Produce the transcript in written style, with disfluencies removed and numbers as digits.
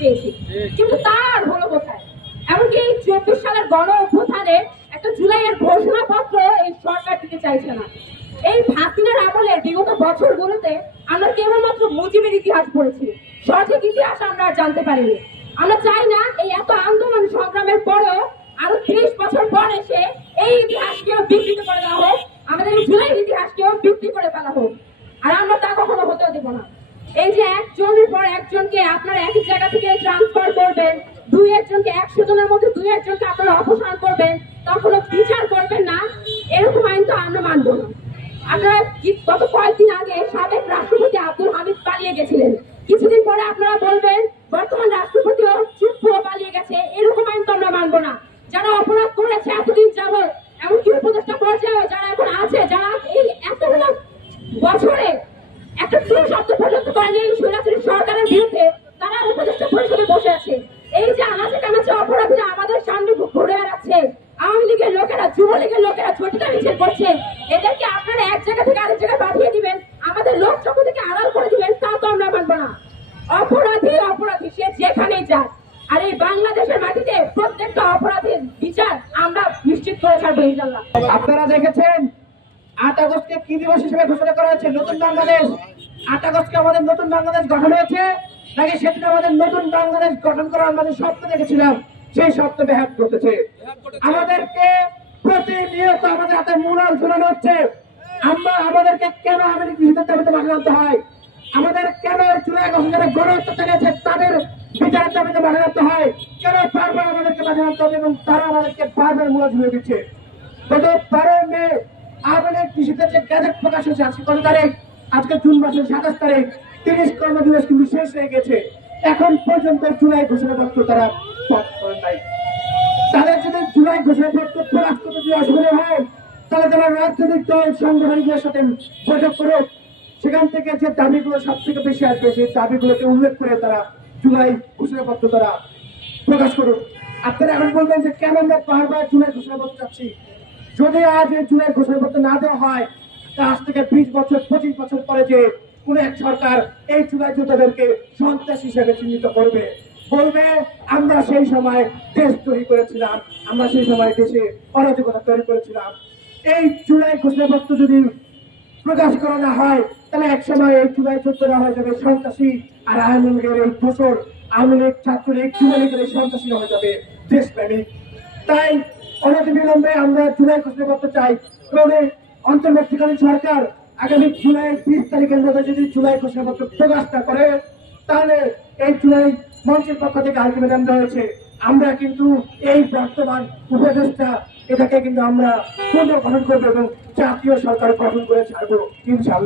চেয়েছি, কিন্তু তার হলো কোথায়? এমনকি এই 24 সালের গণ অভ্যুত্থানে একটা জুলাইয়ের ঘোষণাপত্র এই সরকার দিতে চাইছে না। এই হাসিনার আমলে বিগত বছরগুলোতে আমরা কেবলমাত্র মুজিবের ইতিহাস পড়েছি, সঠিক ইতিহাস আমরা আর জানতে পারিনি। আমরা চাই না এই এত আন্দোলন সংগ্রামের পরেও আরো 30 বছর পর এসে এই ইতিহাসকেও বিকৃত করে দেওয়া হোক, আমাদের এই জুলাইয়ের ইতিহাসকেও বিকৃত করে ফেলা হোক, আর আমরা তা কখনো হতেও দেব না। এই যে একজনের পর একজনকে আপনারা একই জায়গা থেকে ট্রান্সফার করবেন, দুই একজনকে 100 জনের মধ্যে দুই একজনকে আপনারা অপসারণ করবেন, কখনো বিচার করবেন না, এরকম আইন তো আমরা মানব না। আপনারা গত কয়েকদিন আগে সাবেক রাষ্ট্রপতি আব্দুল হামিদ পালিয়ে গেছিলেন, কিছুদিন পরে আপনারা বলবেন বর্তমান রাষ্ট্রপতিও চুপ করে পালিয়ে গেছে, এরকম আইন তো আমরা মানব না। যারা অপরাধ করেছে এতদিন যাবৎ, এমনকি উপদেষ্টা পর্যায়ে যারা এখন আছে, যারা এই এতগুলো বছরে একটা ট্রু শব্দ পর্যন্ত করেনি এই স্বৈরাচারী সরকারের বিরুদ্ধে, তারা উপদেষ্টা পরিষদে বসে আছে। এই যে আনাচে কানাচে অপরাধীরা আমাদের সামনে ঘুরে বেড়াচ্ছে, আওয়ামী লীগের লোকেরা, যুবলীগের লোকেরা ছোটটা মিছিল করছে, এদেরকে আপনারা এক জায়গা থেকে আরেক জায়গায় পাঠিয়ে দিবেন, আমাদের লোক চক্ষু থেকে আড়াল করে দিবেন, তা তো আমরা মানব না। অপরাধী অপরাধী সে যেখানেই যাক, আর এই বাংলাদেশের মাটিতে প্রত্যেকটা অপরাধীর বিচার আমরা নিশ্চিত করে ছাড়বো ইনশাআল্লাহ। আপনারা দেখেছেন 8 আগস্টকে কি দিবস হিসেবে ঘোষণা করা হয়েছে? নতুন বাংলাদেশ। 8 আগস্টকে আমাদের নতুন বাংলাদেশ গঠন হয়েছে নাকি সেদিন আমাদের নতুন বাংলাদেশ গঠন করার আমাদের স্বপ্ন দেখেছিলাম, সেই স্বপ্ন ব্যাহত করতেছে। আমাদেরকে প্রতিনিয়ত আমাদের হাতে মুরাল ঝুলানো হচ্ছে। আমাদেরকে কেন আমেরিকা কৃষিদের দাবিতে মাঠে নামতে হয়? আমাদের কেন জুলাই আগস্ট যারা গণ হত্যা চালিয়েছে তাদের বিচারের দাবিতে মাঠে নামতে হয়? কেন বারবার আমাদেরকে মাঠে নামতে হবে এবং তারা আমাদেরকে বারবার মুরাল ঝুলিয়ে দিচ্ছে? গত 12 মে আওয়ামী লীগ কৃষিতে যে গ্যাজেট প্রকাশ হয়েছে, আজকে কত তারিখ? আজকে জুন মাসের 27 তারিখ। 30 কর্মদিবস কিন্তু শেষ হয়ে গেছে, এখন পর্যন্ত জুলাই ঘোষণাপত্র তারা পাস করেন নাই। তাদের যদি জুলাই ঘোষণাপত্র প্রকাশ করতে যদি অসুবিধা হয়, তাহলে তারা রাজনৈতিক দল সংগঠনগুলোর সাথে বৈঠক করে সেখান থেকে যে দাবিগুলো সব থেকে বেশি আসবে সেই দাবিগুলোকে উল্লেখ করে তারা জুলাই ঘোষণাপত্র তারা প্রকাশ করুন। আপনারা এখন বলবেন যে কেন আমরা বারবার জুলাই ঘোষণাপত্র চাচ্ছি? যদি আজ এই জুলাই ঘোষণাপত্র না দেওয়া হয়, আজ থেকে 20 বছর 25 বছর পরে যে কোন এক সরকার এই জুলাই যোদ্ধাদেরকে সন্ত্রাসী হিসেবে চিহ্নিত করবে, বলবে আমরা সেই সময় দেশ তৈরি করেছিলাম, আমরা সেই সময় দেশে অরাজকতা তৈরি করেছিলাম। এই জুলাই ঘোষণাপত্র যদি প্রকাশ করা না হয়, তাহলে এক সময় এই জুলাই যোদ্ধারা হয়ে যাবে সন্ত্রাসী, আর আওয়ামী লীগের এই দোসর আওয়ামী লীগ, ছাত্রলীগ, যুবলীগের সন্ত্রাসী হয়ে যাবে দেশপ্রেমিক। তাই অনতিবিলম্বে আমরা জুলাই ঘোষণাপত্র চাই এবং অন্তর্বর্তীকালীন সরকার আগামী জুলাই 20 তারিখের মধ্যে যদি জুলাই ঘোষণাপত্র প্রকাশ না করে, তাহলে এই জুলাই মঞ্চের পক্ষ থেকে আলটিমেটাম দেওয়া হয়েছে, আমরা কিন্তু এই বর্তমান উপদেষ্টা এটাকে কিন্তু আমরা পুনর্গঠন করবো এবং জাতীয় সরকার গঠন করে ছাড়বো ইনশাআল্লাহ।